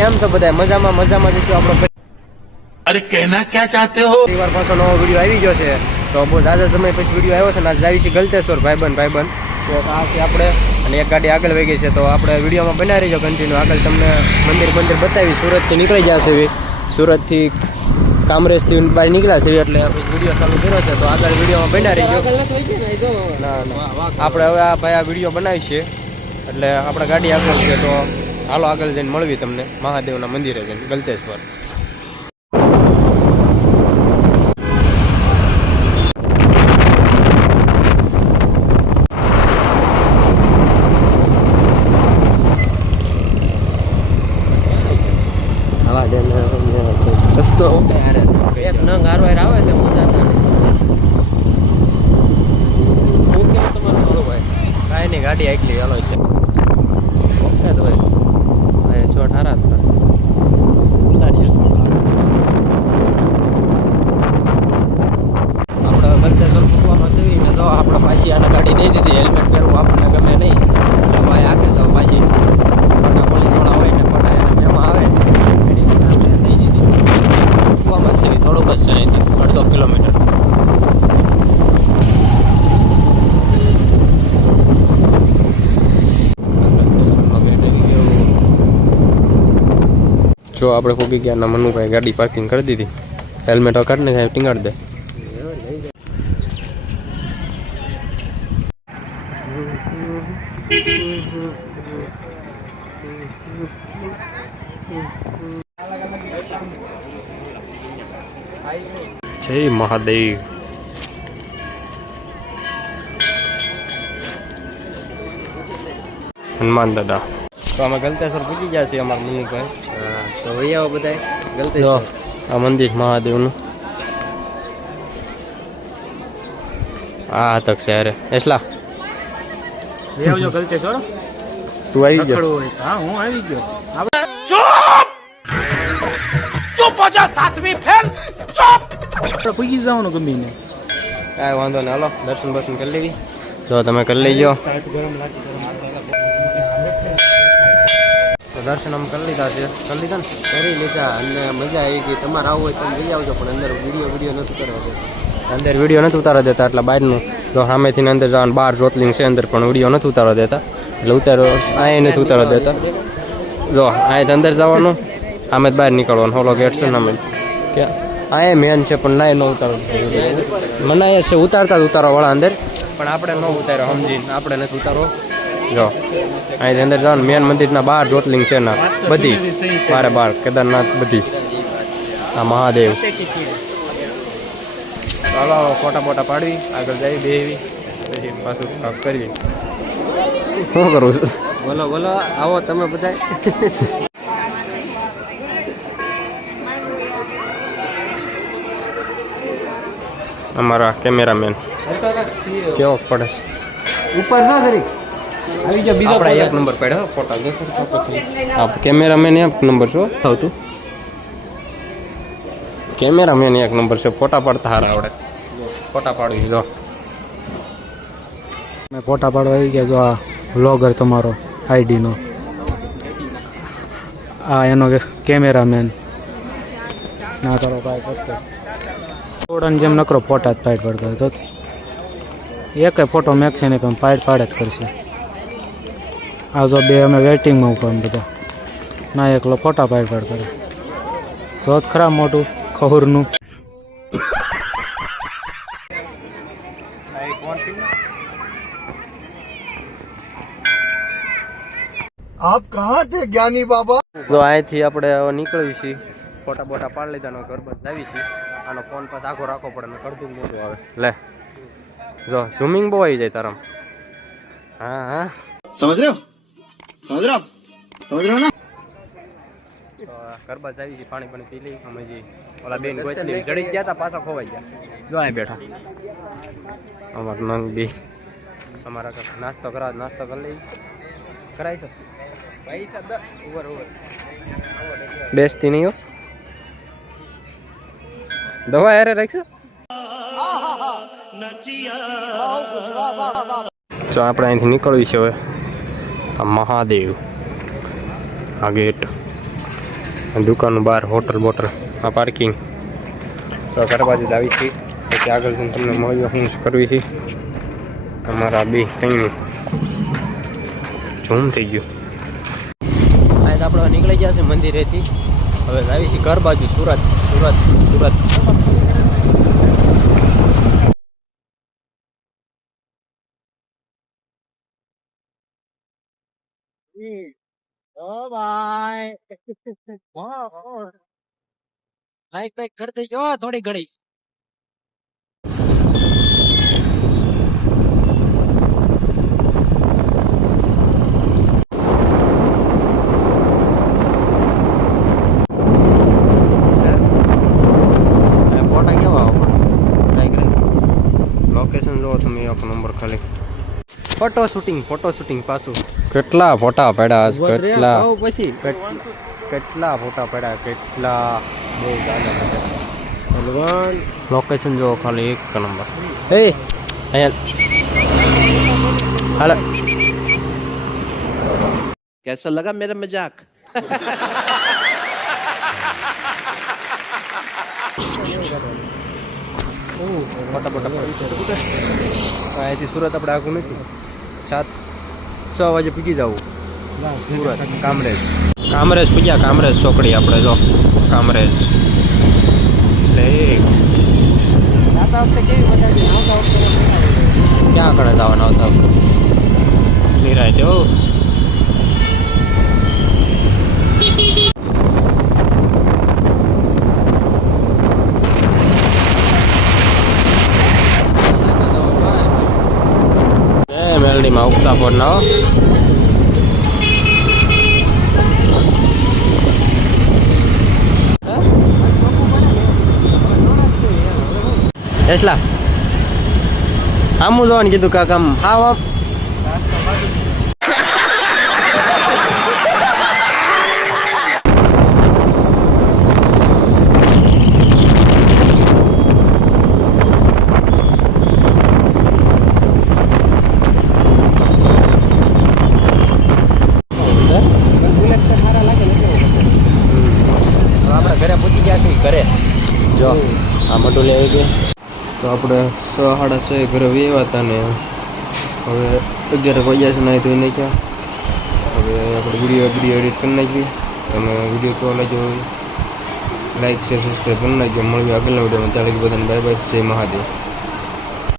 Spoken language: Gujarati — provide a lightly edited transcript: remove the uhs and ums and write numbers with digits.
કેમ છો બધા? મજામાં જઈશું આપણો. અરે કહેના ક્યાં ચાહતે હો? એક વાર પાછો નવો વિડીયો આવી ગયો છે, તો બહુ જાજા સમય પછી વિડીયો આવ્યો છે ને. આજે આવી છે ગલતેશ્વર ભાઈબંધ તો આથી આપણે અને એક ગાડી આગળ વહી ગઈ છે, તો આપણે વિડીયોમાં બનાવી રહીજો કન્ટિન્યુ. આગળ તમને મંદિર બતાવી. સુરતથી નીકળી ગયા છે, સુરતથી કામરેજથી બહાર નીકળ્યા છે, એટલે વિડીયો ચાલુ કર્યો છે, તો આગળ વિડીયોમાં બનાવી રહીજો. ના આપણે હવે આ ભાઈ આ વિડીયો બનાવી છે, એટલે આપણે ગાડી આગળ છે, તો હાલો આગળ જઈને મળવી તમને મહાદેવના મંદિરે જઈને ગલતેશ્વર. રસ્તો એક નંગ હારવાર આવે છે, મજા કાંઈ નહીં, ગાડી આટલી હાલો છે. ઓકે તો ભાઈ શોટ હારા ઉતારીએ. આપણે ગલતેશ્વર મૂકવામાં છે ને, તો આપણે પાછી આને ગાડી દઈ દીધી. હેલ્મેટ પહેરવું આપણને ગમે નહીં, એટલે ભાઈ આગે છે પાછી. ખોટા પોલીસવાળા હોય ને ખોટા એના મેમાં આવે. થોડુંક જ છે, અહીંથી 1.5 કિલોમીટર. જો આપણે ફૂગી ગયા ના મનુભાઈ ગાડી પાર્કિંગ કરી દીધી. હેલ્મેટ કાઢ ને ટીંગાડ દે. જય મહાદેવ. હનુમાન દાદા. તો અમે ગલતેશ્વર પૂછી ગયા છીએ અમારા મનુભાઈ. તો વહી આવો બધા ગલતેશ્વર. આ મંદિર મહાદેવનું આ તક છે. અરે એસલા આવજો ગલતેશ્વર. તું આવી ગયો? હા હું આવી ગયો. પૂગી જવાનું ગમે ને, કાંઈ વાંધો નહીં. હાલો દર્શન કરી લેવી. જો તમે કરી લેજો. તો દર્શન આમ કરી લીધા છે. કરી લીધા અને મજા આવી ગઈ. તમારે આવું હોય તમે જઈ આવજો, પણ અંદર વિડીયો નથી કરવા દેતા. અંદર વિડીયો નથી ઉતારવા દેતા, એટલે બહારનું જો સામેથી અંદર જવાનું. 12 જ્યોતિર્લિંગ છે અંદર, પણ વિડીયો નથી ઉતારવા દેતા, એટલે અહીંયા નથી ઉતારવા દેતા. જો અહીંયા અંદર જવાનું, આમે જ બહાર નીકળવાનું. હોલો ગેટ છે ને અમે કે આ મેન છે, પણ ના ન ઉતારવું. મનાય છે ઉતારવા વાળા અંદર, પણ આપણે ન ઉતાર્યો સમજીને. આપણે નથી ઉતારવો. જો અહીંથી અંદર જવાનું. મેન મંદિરના 12 જ્યોતિર્લિંગ છે ને, બધી 12 કેદારનાથ બધી. આ મહાદેવ. ચાલો ફોટા પાડવી, આગળ જઈ બેવી, પછી પાછું કરવી. શું કરું છું? બોલો આવો તમે બધા. અમારા કેમેરામેન કેવો પડે છે ઉપર ના કરી આવી ગયા. બીજા આપણે 1 નંબર પડ્યો ફોટા. કેમેરામેન 1 નંબર છો આવતું. કેમેરામેન 1 નંબર છે. ફોટા પાડતા હારા આવડે. ફોટા પાડવી. જો મેં ફોટા પાડવા આવી ગયા. જો આ વ્લોગર તમારો આઈડીનો, આ એનો કેમેરામેન ના તારો ભાઈ કરતો થોડાને જેમ નકરો ફોટા જ પાડ તો એક ફોટો મેકશે નહીં, પણ પાડ જ કરશે. આ જો બે અમે વેઇટિંગમાં ઉપર બધા ના એકલો ફોટા પાડ કરે. જોત ખરા મોટું ખહુરનું. આપ કહા થે જ્ઞાની બાબા? તો અહીંથી આપણે નીકળવી છીએ. ફોટા પાડી લીધા. ઘર બસ આવી છીએ. આનો ફોન પાસ આખો રાખવો પડે ને, કરતું મોટું આવે. લે જો ઝૂમિંગ બહુ આવી જાય તારામ. હા સમજ રહ્યો ના? તો ગરબા આવી છે. પાણી પી લઈ. અમે જે ઓલા બેન ગોચલી ચડી ગયા હતા, પાછા ખોવાઈ ગયા. જો અહીં બેઠા અમારા નંગ બી. અમારા નાસ્તો કરી લઈ. કરાય તો બેસતી નહીં હો. દવા યારે રાખશો. જો આપણે અહીંથી નીકળવી છે હવે. આ મહાદેવ આ ગેટ. દુકાનનું બહાર હોટલ બોટલ આ પાર્કિંગ. તો ઘર બાજુ જ આવી છીએ પછી આગળ જઈને તમને મળ્યો હું કરવી છે. અમારા બે ત્રણ ઝૂમ થઈ ગયું. આ તો આપણે નીકળી ગયા છે મંદિરેથી. હવે આવી છીએ ઘર બાજુ સુરત. લાઈક બાઈક કરતી જો થોડી ઘડી. ફોટા કેવા લોકેશન જોવો તમે એક નંબર ખાલી. ફોટો શૂટિંગ પાછું. કેટલા ફોટા પડ્યા કેટલા ફોટા પડ્યા બહુ જ્યાદા. લોકેશન જો ખાલી એક નંબર. એ અહીંયા હાલ कैसा लगा मेरा मजाक? અહીંયાથી સુરત આપણે આગું નથી. 6 વાગે પૂગી જવું સુરત. કામરેજ પૂગ્યા. કામરેજ ચોકડી આપણે જો કામરેજ. ક્યાં કણે જવાના આવતા નિરાય જો. મેલડીમાં ઉગતા પર ના એસલા આમ જવાનું કીધું કાકા આમ. આપણે ઘરે પૂછી ગયા છીએ. ઘરે જો આ મટુલી આવી ગઈ. તો આપણે 6:30 ઘરે આવ્યા હતા ને હવે 11 વાગ્યા છે. નાહી ધોઈને ક્યાં હવે આપણે વિડીયો એડિટ કરી નાખીએ. તમે વિડીયો કેવો લાગ્યો લાઈક શેર સબસ્ક્રાઈબ કરી નાખજો. મળીએ આગળના વિડીયોમાં. ત્યારે બધાને બાય બાય. જય મહાદેવ.